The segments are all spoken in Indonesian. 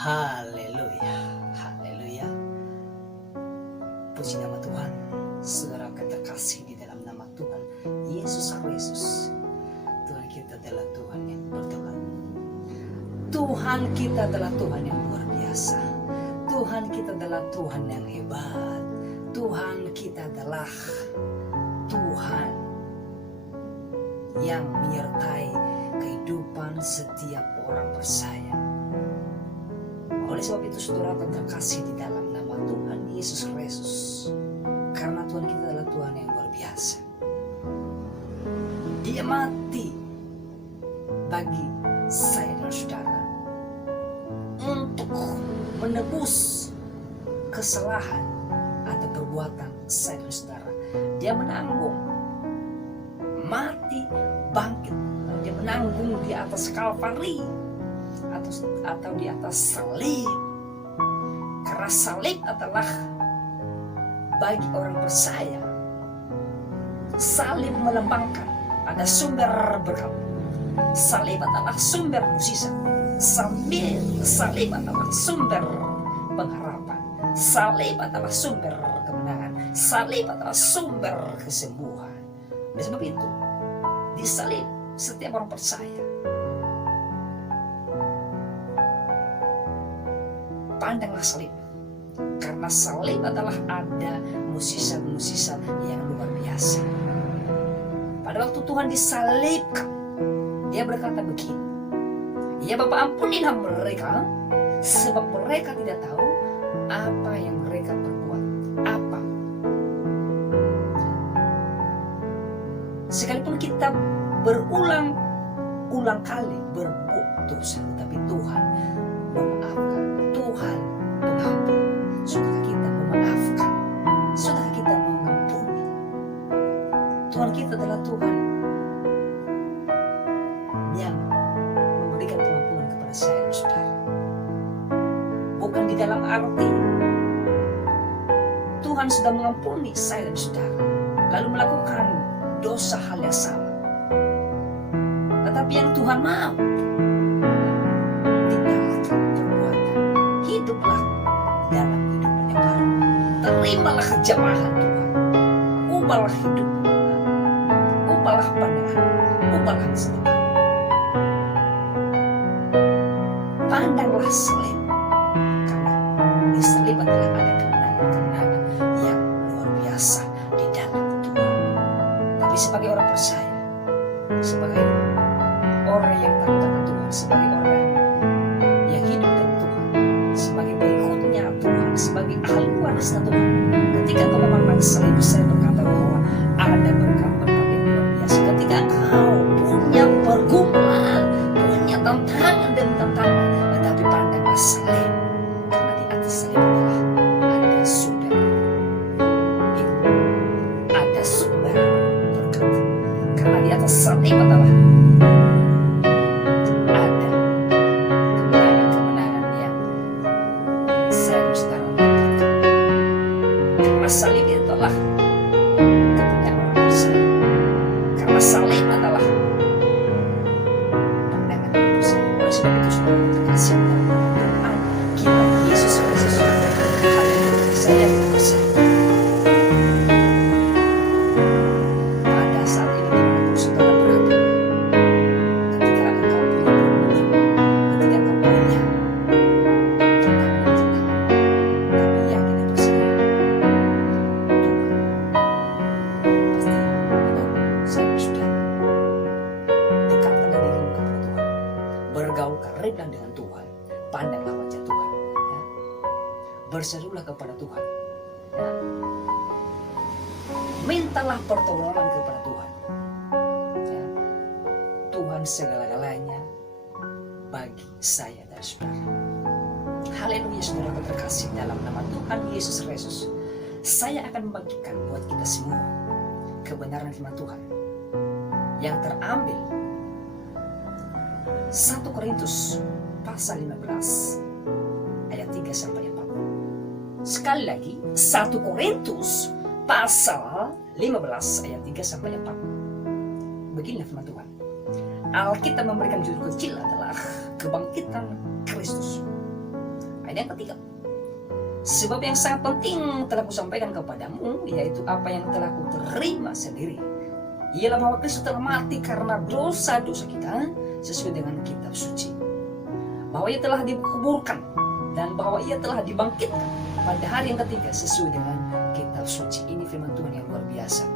Haleluya, haleluya. Puji nama Tuhan, saudara terkasih di dalam nama Tuhan Yesus Kristus. Tuhan kita adalah Tuhan yang bertobat. Tuhan kita adalah Tuhan yang luar biasa. Tuhan kita adalah Tuhan yang hebat. Tuhan kita adalah Tuhan yang menyertai kehidupan setiap orang percaya. Oleh sebab itu saudara terkasih di dalam nama Tuhan Yesus Kristus. Karena Tuhan kita adalah Tuhan yang luar biasa. Dia mati bagi saya dan saudara untuk menebus kesalahan atau perbuatan saya dan saudara. Dia menanggung, mati, bangkit. Dia menanggung di atas Kalvari atau di atas salib. Karena salib adalah bagi orang percaya, salib melambangkan ada sumber berkat. Salib adalah sumber mukjizat. Salib adalah sumber pengharapan. Salib adalah sumber kemenangan. Salib adalah sumber kesembuhan. Oleh sebab itu, di salib setiap orang percaya. Pandanglah salib, karena salib adalah ada mukjizat-mukjizat yang luar biasa. Pada waktu Tuhan disalibkan, Dia berkata begini, "Ya Bapa, ampunilah mereka, sebab mereka tidak tahu apa yang mereka perbuat." Apa? Sekalipun kita berulang-ulang kali berbuat dosa, tapi Tuhan memaafkan. Tuhan pengampun. Sudahkah kita memaafkan? Sudahkah kita mengampuni? Tuhan kita adalah Tuhan yang memberikan pengampunan kepada saya dan saudara. Bukan di dalam arti Tuhan sudah mengampuni saya dan saudara, lalu melakukan dosa hal yang sama. Tetapi yang Tuhan mau, hiduplah dalam kehidupan yang baru. Terimalah kejamahan Tuhan. Ubahlah hidup, ubahlah pandangan, ubahlah kesedaran. Pandanglah salib, karena di salib adalah ada kemenangan-kemenangan yang luar biasa di dalam Tuhan. Tapi sebagai orang percaya, sebagai orang yang tahu akan Tuhan, sebagai orang yang hidup dengan Tuhan, sebagai pengikutnya Tuhan, sebagai ahli warisnya Tuhan, ketika kau memandang salib, saya berkata bahwa ada berkat-berkat yang luar biasa. Ketika kau punya pergumulan, punya tantangan dan tantangan, tetapi pandanglah salib, karena di atas salib adalah ada sumber hidup, ada sumber berkat. Karena di atas salib adalah salib itulah kepunyaan orang percaya. Karena salib adalah pandangan orang percaya. Oleh sebab itu saudara terkasih dalam Tuhan kita Yesus Kristus. Haleluya. Saya percaya pada saat ini dimanapun saudara berada, ketika engkau punya pergumulan, ketika engkau punya tantangan-tantangan, tapi yakin dan percaya bergaulkan dengan Tuhan, pandanglah wajah Tuhan, ya. Berserulah kepada Tuhan, ya. Mintalah pertolongan kepada Tuhan, ya. Tuhan segala-galanya bagi saya dan saudara. Haleluya saudara terkasih dalam nama Tuhan Yesus Kristus. Saya akan membagikan buat kita semua kebenaran firman Tuhan yang terambil 1 Korintus pasal 15 ayat 3-4. Sekali lagi 1 Korintus pasal 15 ayat 3-4. begini firman Tuhan. Alkitab memberikan judul kecil adalah kebangkitan Kristus. Ayat yang ketiga. Sebab yang sangat penting telah kusampaikan kepadamu, yaitu apa yang telah kuterima sendiri, ialah bahwa Kristus telah mati karena dosa-dosa kita sesuai dengan kitab suci, bahwa ia telah dikuburkan, dan bahwa ia telah dibangkitkan pada hari yang ketiga sesuai dengan kitab suci. Ini firman Tuhan yang luar biasa.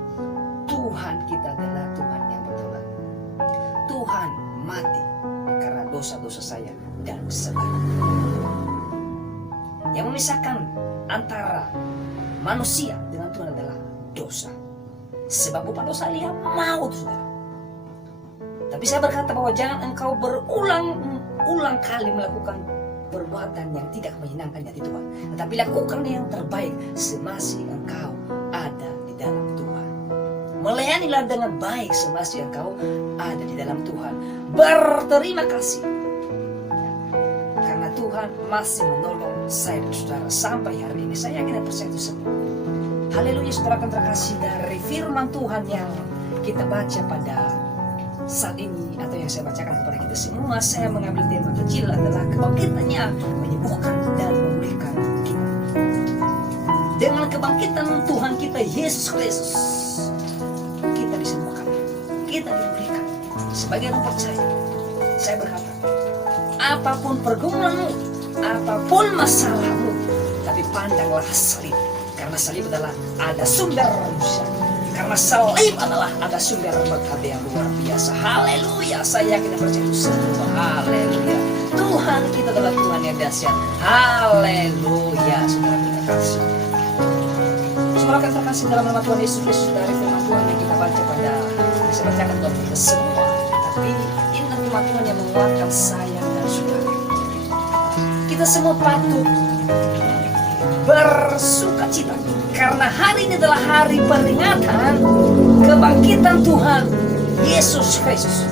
Tuhan kita adalah Tuhan yang bertobat. Tuhan mati karena dosa-dosa saya dan saudara. Yang memisahkan antara manusia dengan Tuhan adalah dosa. Sebab upah dosa adalah maut, saudara. Tapi saya berkata bahwa jangan engkau berulang kali melakukan perbuatan yang tidak menyenangkan hati Tuhan, tetapi lakukan yang terbaik semasih engkau ada di dalam Tuhan. Melayanilah dengan baik semasih engkau ada di dalam Tuhan. Berterima kasih karena Tuhan masih menolong saya dan saudara sampai hari ini. Saya yakin dan percaya itu semua. Haleluya, saudara akan terkasih, dari firman Tuhan yang kita baca pada saat ini atau yang saya bacakan kepada kita semua, saya mengambil tema kecil adalah kebangkitannya menyembuhkan dan memulihkan kita. Dengan kebangkitan Tuhan kita Yesus Kristus, kita disembuhkan, kita dimulihkan. Sebagai orang percaya, saya berkata, apapun pergumulanmu, apapun masalahmu, tapi pandanglah salib, karena salib adalah ada sumber manusia. Karena salib adalah ada sumber berkat yang luar biasa. Haleluya, saya yakin dan percaya itu semua. Haleluya, Tuhan kita adalah Tuhan yang dahsyat. Haleluya, saudara kita kasih. Saudara kita terkasih dalam nama Tuhan Yesus Kristus, dari firman Tuhan yang kita baca pada, saya bacakan buat kita semua. Tapi ini firman Tuhan yang menguatkan saya dan saudara. Kita semua patut bersuka cita karena hari ini adalah hari peringatan kebangkitan Tuhan Yesus Kristus.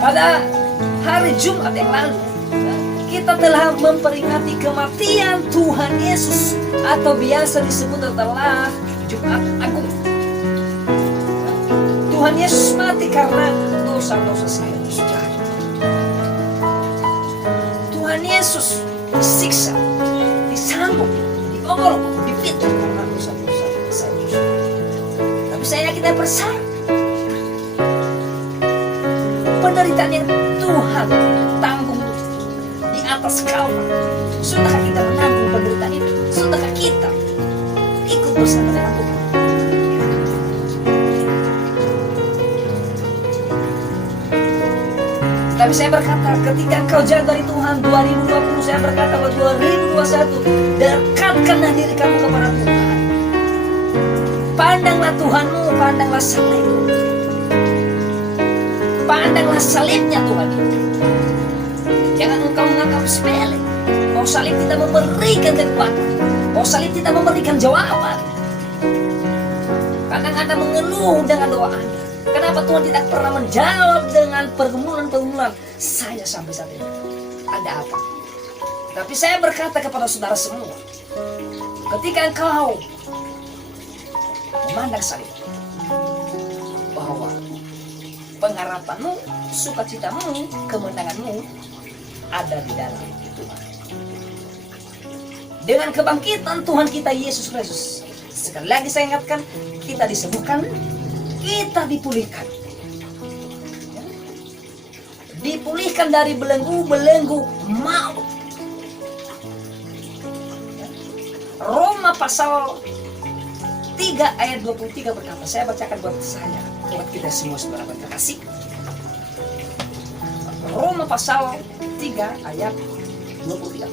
Pada hari Jumat yang lalu kita telah memperingati kematian Tuhan Yesus, atau biasa disebut adalah Jumat Agung. Tuhan Yesus mati karena dosa-dosa saya dan saudara. Tuhan Yesus disiksa, disambung, diogol, difitnah karena dosa-dosa saya. Tapi saya yakin dan percaya penderitaan yang Tuhan tanggung di atas Kalvari, sudahkah kita menanggung penderitaan itu? Sudahkah kita ikut bersama dengan Tuhan? Tapi saya berkata, ketika engkau jauh dari Tuhan 2020, saya berkata bahwa 2021, dekatkanlah diri kamu kepada Tuhan. Pandanglah Tuhanmu, pandanglah salibmu. Pandanglah salibnya Tuhan itu. Jangan engkau menganggap sepele. Bahwa salib tidak memberikan kekuatan, bahwa salib tidak memberikan jawaban. Kadang Anda mengeluh dengan doa Anda. Kenapa Tuhan tidak pernah menjawab dengan pergumulan-pergumulan saya sampai saat ini? Ada apa? Tapi saya berkata kepada saudara semua, ketika engkau memandang salib, bahwa pengharapanmu, sukacitamu, kemenanganmu ada di dalam Tuhan. Dengan kebangkitan Tuhan kita Yesus Kristus, sekali lagi saya ingatkan, kita disembuhkan, kita dipulihkan. Dipulihkan dari belenggu-belenggu maut. Roma pasal 3 ayat 23 berkata, saya bacakan buat saya, buat kita semua saudara terkasih. Roma pasal 3 ayat 23.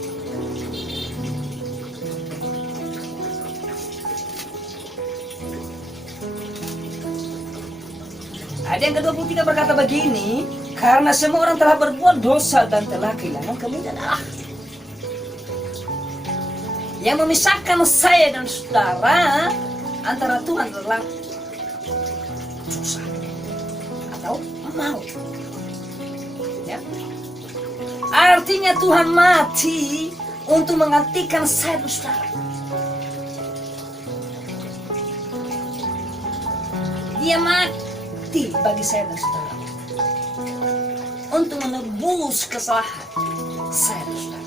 Ayat yang ke-23 berkata begini, karena semua orang telah berbuat dosa dan telah kehilangan kemuliaan Allah. Yang memisahkan saya dan saudara antara Tuhan adalah dosa atau maut. Ya. Artinya Tuhan mati untuk menggantikan saya dan saudara. Dia mati bukti bagi saya dan saudara untuk menebus kesalahan saya dan saudara.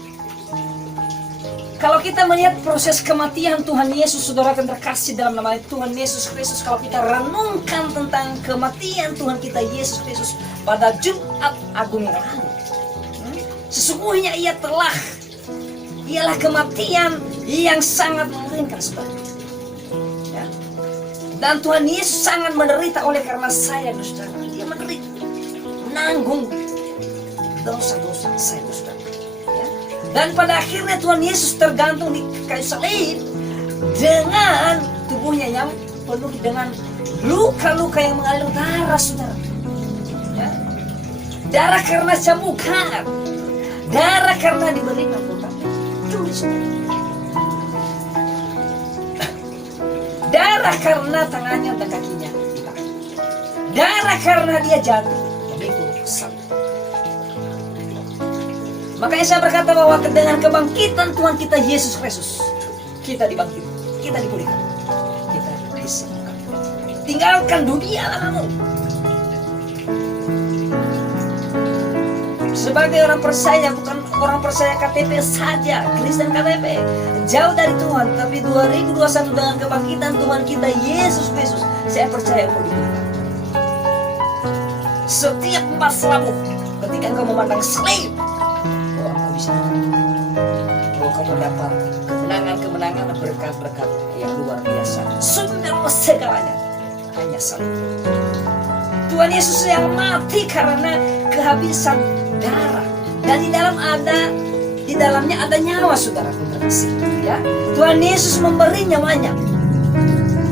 Kalau kita melihat proses kematian Tuhan Yesus, saudara akan terkasih dalam nama Tuhan Yesus Kristus. Kalau kita renungkan tentang kematian Tuhan kita Yesus Kristus pada Jumat Agung yang lalu, sesungguhnya ialah kematian yang sangat mengerikan, saudara. Ya. Dan Tuhan Yesus sangat menderita oleh karena saya dan saudara. Dia menderita, menanggung dosa-dosa saya dan saudara. Dan pada akhirnya Tuhan Yesus tergantung di kayu salib dengan tubuhnya yang penuh dengan luka-luka yang mengalir darah, saudara. Ya. Darah karena cambukan, darah karena diberi narkoba. Tulis. Darah karena tangannya dan kakinya dibakar. Darah karena dia jatuh memikul salib. Makanya saya berkata bahwa dengan kebangkitan Tuhan kita Yesus Kristus, kita dibangkitkan, kita dipulihkan, kita disembuhkan. Tinggalkan dunia lamamu. Sebagai orang percaya, bukan orang percaya KTP saja, Kristen KTP, jauh dari Tuhan, tapi 2021 dengan kebangkitan Tuhan kita Yesus Kristus, saya percaya engkau dipulihkan. Setiap masalahmu, ketika engkau memandang salib, kalau kamu dapat kemenangan-kemenangan, berkat-berkat yang luar biasa, sumber segalanya hanya salib. Tuhan Yesus yang mati karena kehabisan darah, dan di dalamnya ada nyawa, saudara terkasih. Ya, Tuhan Yesus memberi nyawanya,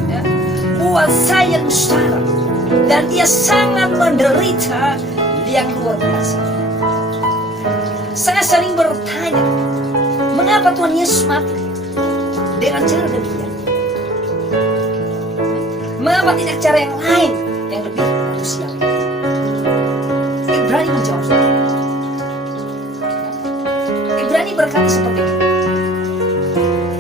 ya, buat saya dan saudara, dan dia sangat menderita yang luar biasa. Saya sering bertanya, mengapa Tuhan Yesus mati dengan cara demikian? Mengapa tidak cara yang lain yang lebih manusiawi? Ibrani menjawab. Ibrani berkata seperti ini.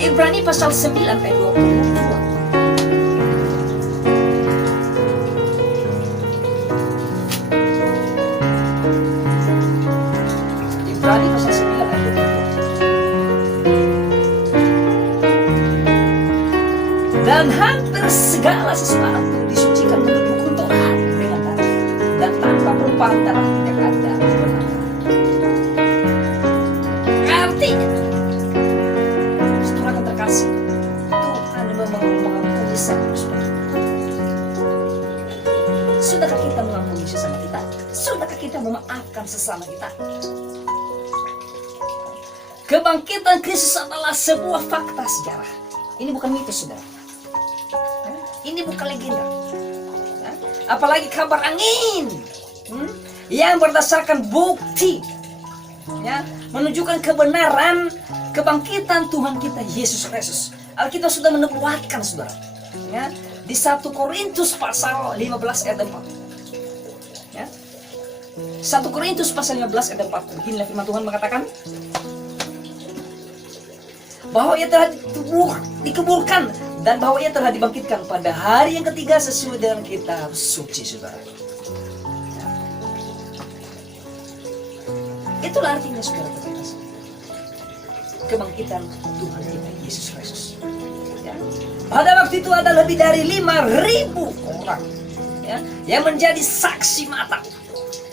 Ibrani pasal 9 ayat 22. Ibrani pasal 9 ayat 22. Dan hampir segala sesuatu disucikan menurut Tuhan dengan darah, dan tanpa perumpamaan darah tidak ada kebenaran. Artinya, setelah yang terkasih, Tuhan mengampuni sesama saudara. Sudahkah kita mengampuni sesama kita? Sudahkah kita memaafkan sesama kita? Kebangkitan Kristus adalah sebuah fakta sejarah. Ini bukan mitos, saudara. Ini bukan legenda. Apalagi kabar angin yang berdasarkan bukti, ya, menunjukkan kebenaran kebangkitan Tuhan kita Yesus Kristus. Alkitab sudah menubuatkan, saudara, ya, di 1 Korintus pasal 15 ayat 4. Ya. 1 Korintus pasal 15 ayat 4. Beginilah firman Tuhan mengatakan bahwa ia telah dikuburkan dan bahwa ia telah dibangkitkan pada hari yang ketiga sesuai dengan kitab suci, saudara. Ya. Itulah artinya, saudara terkasih, kebangkitan Tuhan kita Yesus Kristus. Ya. Pada waktu itu ada lebih dari 5.000 orang, ya, yang menjadi saksi mata,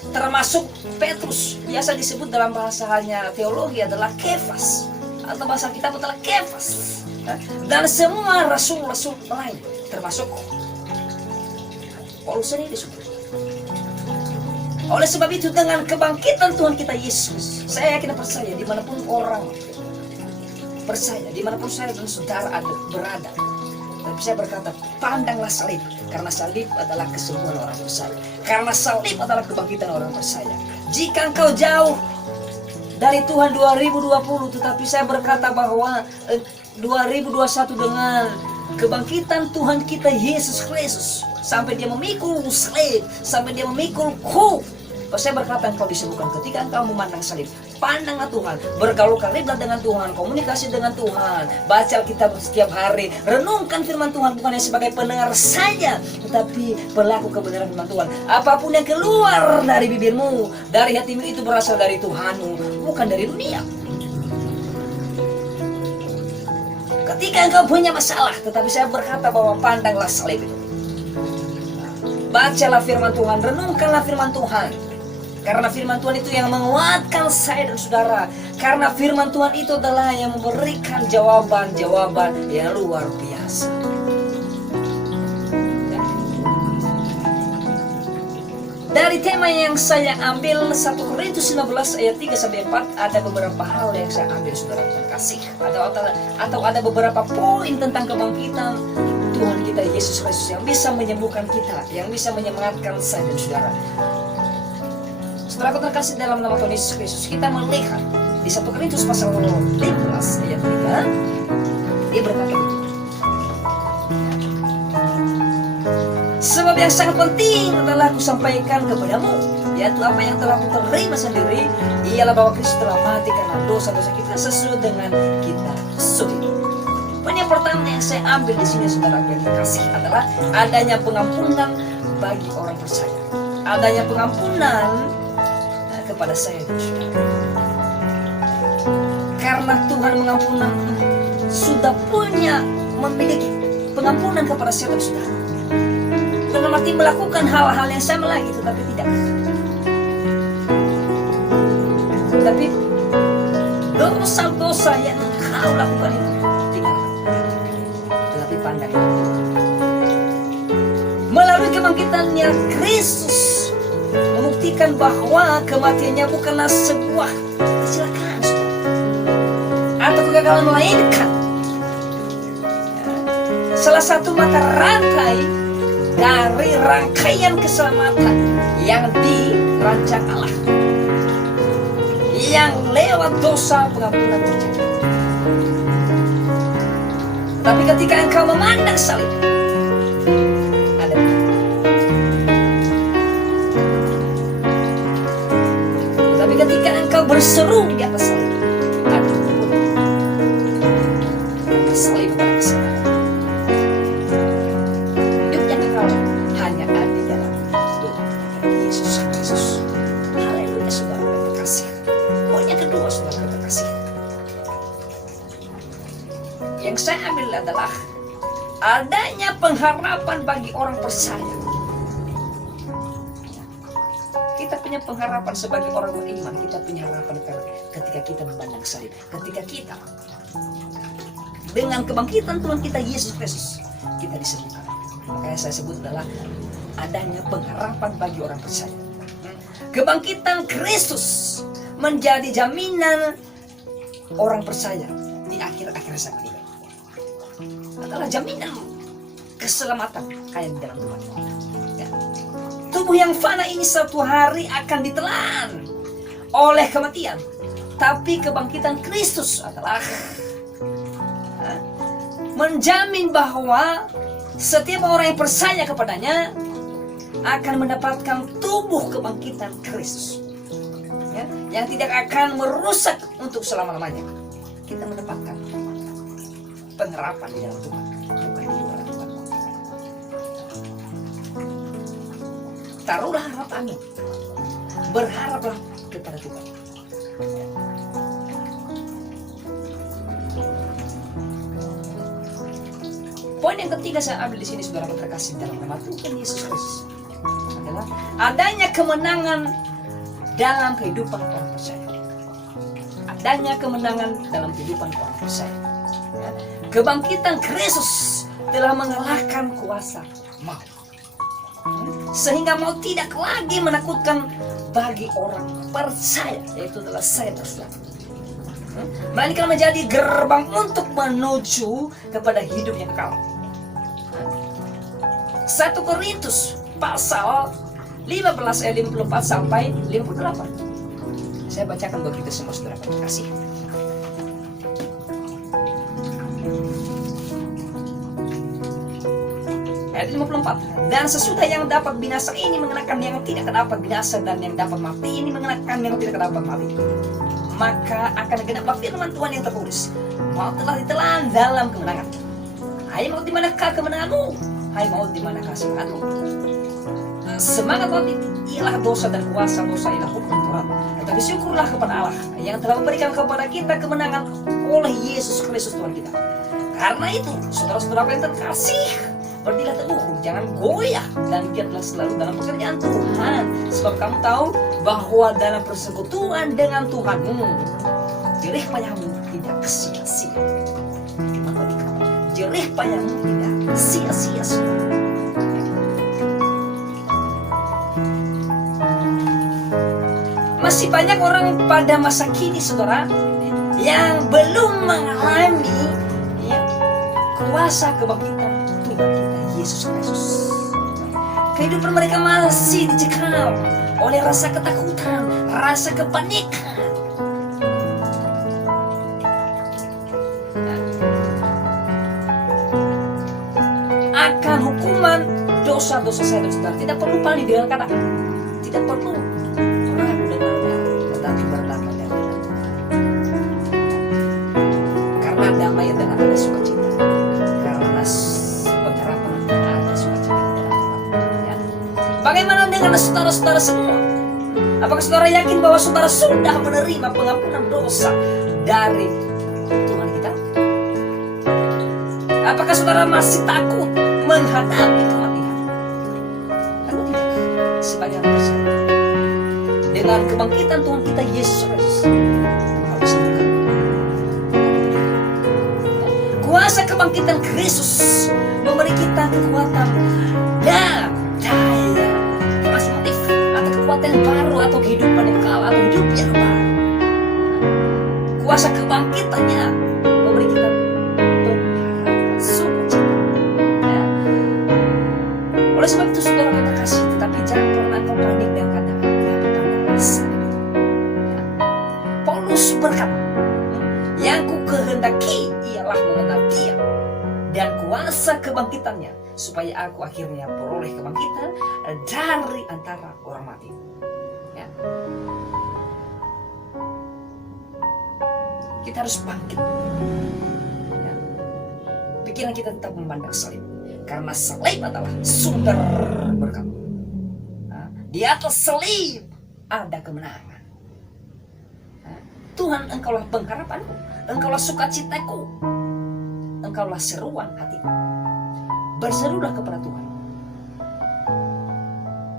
termasuk Petrus, biasa disebut dalam bahasanya teologi adalah Kefas, atau bahasa kita adalah Kefas, dan semua rasul-rasul lain, termasuk Paulus sendiri. Oleh sebab itu, dengan kebangkitan Tuhan kita Yesus, saya yakin dan percaya dimanapun orang percaya, dimanapun saya dan saudara berada, tapi saya berkata, pandanglah salib, karena salib adalah kesembuhan orang percaya, karena salib adalah kebangkitan orang percaya. Jika engkau jauh dari Tuhan 2020, tetapi saya berkata bahwa 2021 dengan kebangkitan Tuhan kita Yesus Kristus, sampai dia memikul salib, sampai dia memikul kru, Kalau saya berkata engkau disembuhkan ketika engkau memandang salib. Pandanglah Tuhan, bergaul kariblah dengan Tuhan, komunikasi dengan Tuhan, baca Alkitab setiap hari, renungkan firman Tuhan bukan hanya sebagai pendengar saja, tetapi berlaku kebenaran firman Tuhan. Apapun yang keluar dari bibirmu, dari hatimu itu berasal dari Tuhanmu, bukan dari dunia. Ketika engkau punya masalah, tetapi saya berkata bahwa pandanglah salib itu. Bacalah firman Tuhan, renungkanlah firman Tuhan. Karena firman Tuhan itu yang menguatkan saya dan saudara. Karena firman Tuhan itu adalah yang memberikan jawaban-jawaban yang luar biasa. Dari tema yang saya ambil 1 Korintus 15 ayat 3-4 ada beberapa hal yang saya ambil saudara terkasih. Atau ada beberapa poin tentang kebangkitan Tuhan kita Yesus Kristus yang bisa menyembuhkan kita, yang bisa menyemangatkan saya dan saudara. Saudara terkasih dalam nama Tuhan Yesus Kristus, kita melihat di 1 Korintus pasal 15 ayat 3 dia berkata begini. Sebab yang sangat penting adalah aku sampaikan kepadamu, yaitu apa yang telah aku terima sendiri, ialah bahwa Kristus telah mati karena dosa-dosa kita sesuai dengan kita sendiri. Poin yang pertama yang saya ambil di sini saudara yang terkasih adalah adanya pengampunan bagi orang percaya. Adanya pengampunan kepada saya dan saudara. Karena Tuhan mengampunan sudah memiliki pengampunan kepada saya dan saudara. Dalam arti melakukan hal-hal yang sama lagi, tetapi tidak. Tetapi dosa-dosa yang kau lakukan itu tinggalkan. Tetapi pandang melalui kebangkitannya Kristus membuktikan bahwa kematiannya bukanlah sebuah kecelakaan atau kegagalan melainkan salah satu mata rantai dari rangkaian keselamatan yang dirancang Allah, yang lewat dosa pengampunan terjadi. Tapi ketika engkau memandang salib, ada tapi ketika engkau berseru di atas salib, ada salib pada keselamatan. Yang saya ambil adalah adanya pengharapan bagi orang percaya. Kita punya pengharapan sebagai orang beriman. Kita punya harapan ketika kita memandang salib. Ketika kita dengan kebangkitan Tuhan kita Yesus Kristus, kita disembuhkan. Makanya saya sebut adalah adanya pengharapan bagi orang percaya. Kebangkitan Kristus menjadi jaminan orang percaya di akhir-akhir zaman ini. Adalah jaminan keselamatan kayak di dalam Tuhan. Ya. Tubuh yang fana ini suatu hari akan ditelan oleh kematian, tapi kebangkitan Kristus adalah menjamin bahwa setiap orang yang percaya kepadanya akan mendapatkan tubuh kebangkitan Kristus, ya, yang tidak akan merusak untuk selama-lamanya. Kita mendapatkan pengharapan di dalam Tuhan, bukan di luar Tuhan. Taruhlah harapanmu, berharaplah kepada Tuhan. Poin yang ketiga saya ambil di sini saudara terkasih dalam nama Tuhan Yesus Kristus adalah adanya kemenangan dalam kehidupan orang percaya. Adanya kemenangan dalam kehidupan orang percaya. Kebangkitan Kristus telah mengalahkan kuasa maut, sehingga maut tidak lagi menakutkan bagi orang percaya, yaitu adalah saya dan saudara. Melainkan menjadi gerbang untuk menuju kepada hidup yang kekal. 1 Korintus pasal 15 ayat 54 sampai 58. Saya bacakan buat kita semua saudara terkasih. Ayat 54. Dan sesudah yang dapat binasa ini mengenakan yang tidak dapat binasa, dan yang dapat mati ini mengenakan yang tidak dapat mati, maka akan genaplah firman Tuhan yang tertulis, maut telah ditelan dalam kemenangan. Hai maut, di manakah kemenanganmu? Hai maut, di manakah semangatmu? Semangat maut ialah dosa, dan kuasa dosa ialah hukum Tuhan. Tetapi syukurlah kepada Allah yang telah memberikan kepada kita kemenangan oleh Yesus Kristus Tuhan kita. Karena itu, saudara-saudara yang terkasih, berdirilah teguh, jangan goyah, dan giatlah selalu dalam pekerjaan Tuhan. Sebab kamu tahu bahwa dalam persekutuan dengan Tuhan, jerih payahmu tidak sia-sia. Jerih payahmu tidak sia-sia. Masih banyak orang pada masa kini, saudara, yang belum mengalami kuasa kebangkitan Tuhan kita Yesus Kristus. Kehidupan mereka masih dicekal oleh rasa ketakutan, rasa kepanikan. Akan hukuman dosa-dosa saya, saudara. Tidak perlu paling dengan kata, tidak perlu ragu dengannya, tetapi berdamai dengan Tuhan. Karena damai dan ada sukacita. Bagaimana dengan saudara-saudara semua? Apakah saudara yakin bahwa saudara sudah menerima pengampunan dosa dari Tuhan kita? Apakah saudara masih takut menghadapi kematian? Tentu tidak. Sebagai anak bersama, dengan kebangkitan Tuhan kita Yesus Kristus, kuasa kebangkitan Kristus memberi kita kekuatan dan daya motif atau kekuatan yang baru, atau kehidupan yang kekal, atau hidup yang baru. Kuasa kebangkitannya memberi kita pengharapan, sukacita. Ya. Oleh sebab itu saudara kita kasih, tetapi jangan pernah kau panik dengan kata-kata salib itu. Ya. Paulus berkata, yang ku kehendaki ialah mengenal Dia dan kuasa kebangkitannya, supaya aku akhirnya beroleh kebangkitan dari antara orang mati. Ya. Kita harus bangkit. Ya. Pikiran kita tetap memandang salib, karena salib adalah sumber berkat. Nah, di atas salib ada kemenangan. Nah, Tuhan, Engkaulah pengharapanku, Engkaulah sukacitaku, Engkaulah seruan hatiku. Berserulah kepada Tuhan,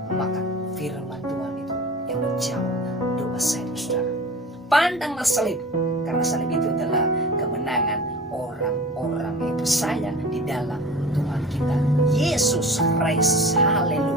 maka firman Tuhan itu yang menjawab doa saya, saudara. Pandanglah salib, karena salib itu adalah kemenangan orang-orang yang percaya di dalam Tuhan kita Yesus Kristus. Haleluya.